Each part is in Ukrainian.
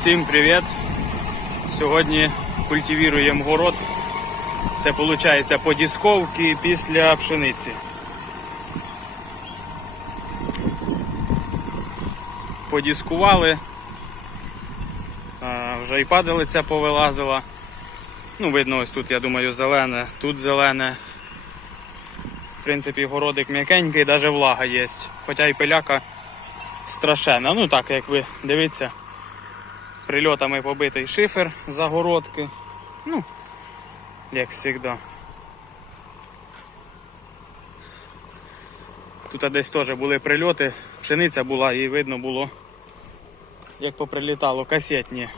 Всім привіт! Сьогодні культивіруємо город. Це виходить по дісковці після пшениці. Подіскували, вже і падалиця повилазила. Ну, видно, ось тут, я думаю, зелене, тут зелене. В принципі, городик м'якенький, навіть влага є. Хоча і пиляка страшенна. Ну так, як ви дивіться, прильотами побитий шифер загородки. Ну, як завжди. Тут десь теж були прильоти, пшениця була і видно було, як поприлітало касетні.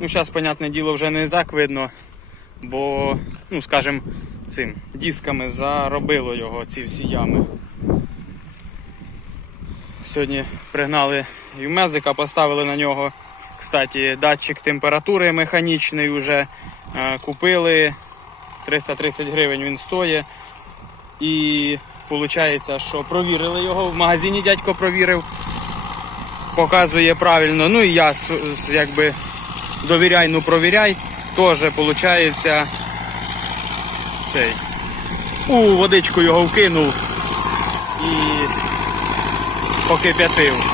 Ну, зараз, понятне діло, вже не так видно, бо, ну, скажімо, цим дисками заробило його ці всі ями. Сьогодні пригнали юмезика, поставили на нього, кстати, датчик температури механічний вже е, купили. 330 гривень він стоїть. І виходить, що провірили його. В магазині дядько провірив, показує правильно. Ну і я якби довіряй, ну провіряй. Теж виходить цей. У водичку його вкинув і покип'ятив.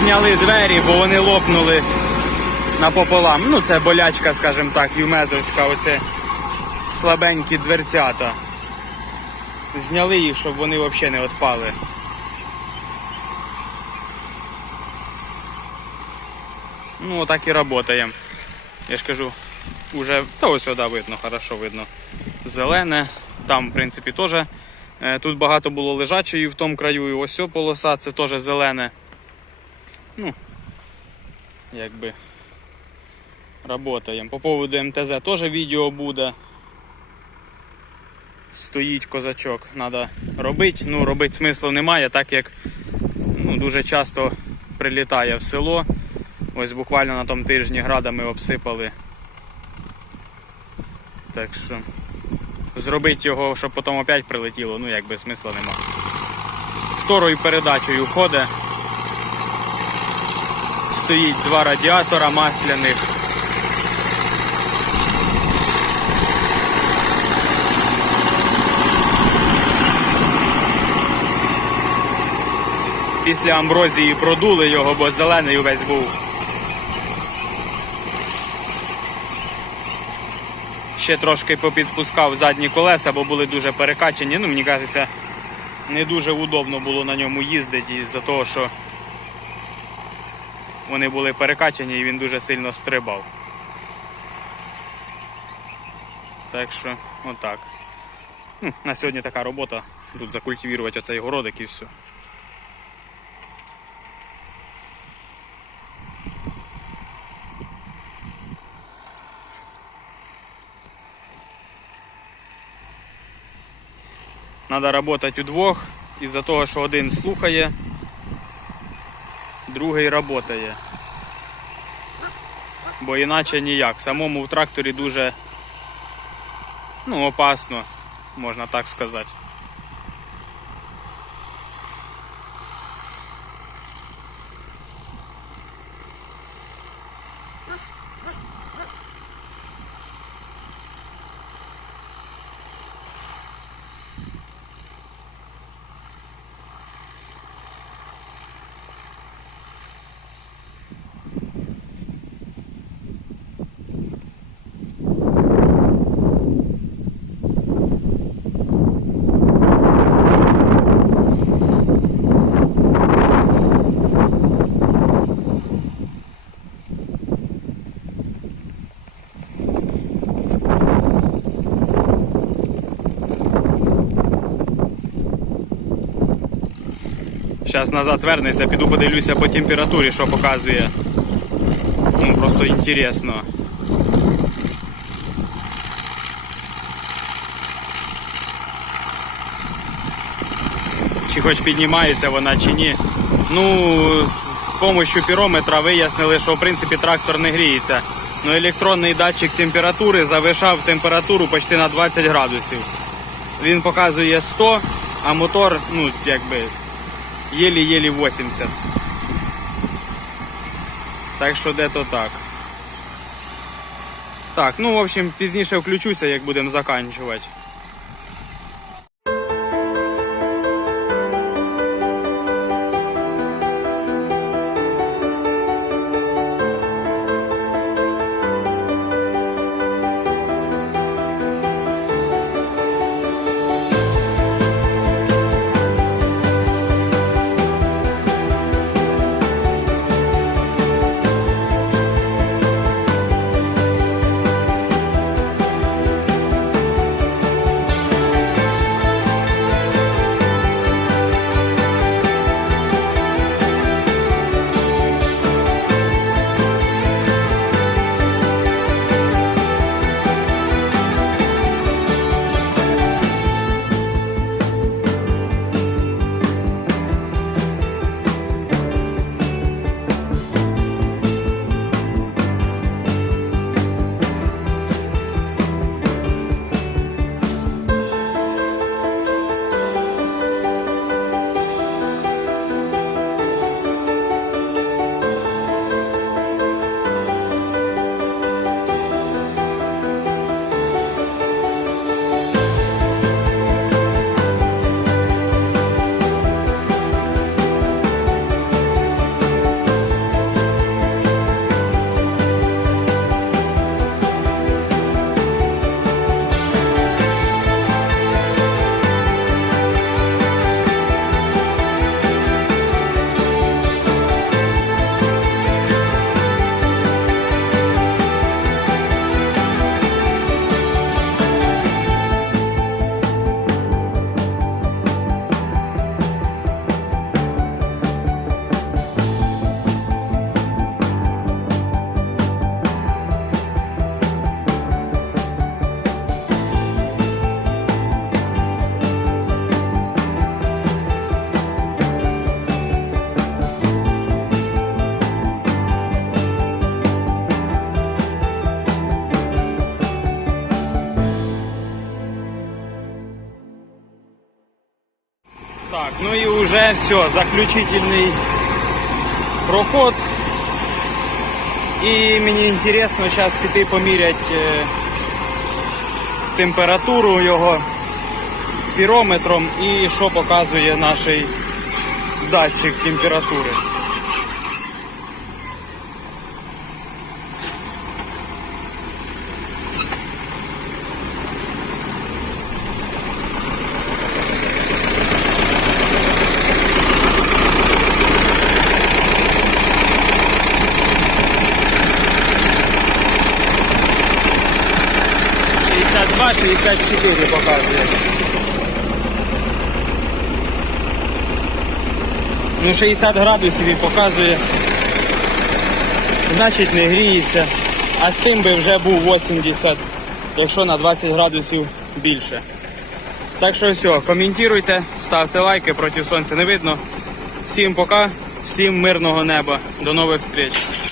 Зняли двері, бо вони лопнули напополам. Ну, це болячка, скажімо так, юмезовська, оце слабенькі дверцята. Зняли їх, щоб вони взагалі не відпали. Ну, отак і працюємо. Я ж кажу, уже та ось сюди видно, хорошо видно. Зелене. Там, в принципі, теж. е, Тут багато було лежачої в тому краю, і ось ця полоса, це теж зелене. Ну, якби работаємо. По поводу МТЗ теж відео буде. Стоїть козачок, треба робити. Ну, робити смислу немає, так як ну, дуже часто прилітає в село. Ось буквально на тому тижні градами обсипали. Так що зробити його, щоб потім опять прилетіло, ну якби смисла нема. Второю передачею ходить. Стоїть два радіатора масляних. Після амброзії продули його, бо зелений увесь був. Ще трошки попідпускав задні колеса, бо були дуже перекачені. Ну, мені кажеться, не дуже удобно було на ньому їздити із-за того, що вони були перекачані і він дуже сильно стрибав. Так що, отак. Ну, на сьогодні така робота. Тут закультивувати оцей городик і все. Надо працювати удвох, із-за того, що один слухає, другий працює. Бо іначе ніяк. Самому в тракторі дуже ну, опасно, можна так сказати. Зараз назад вернеться, піду подивлюся по температурі, що показує. Ну, просто інтересно. Чи хоч піднімається вона, чи ні. Ну, з допомогою пірометра вияснили, що в принципі трактор не гріється. Ну, електронний датчик температури завишав температуру почти на 20 градусів. Він показує 100, а мотор, ну, якби єлі-єлі 80. Так що де-то так. Так, ну в общем, пізніше включуся, як будемо заканчувати. Уже все, заключительный проход. І мені інтересно зараз піти поміряти е, температуру його пірометром і що показує наш датчик температури. Шістдесят два, шістдесят чотири показує. Ну 60 градусів і показує. Значить не гріється. А з тим би вже був 80, якщо на 20 градусів більше. Так що все, коментуйте, ставте лайки, проти сонця не видно. Всім пока, всім мирного неба. До нових встреч.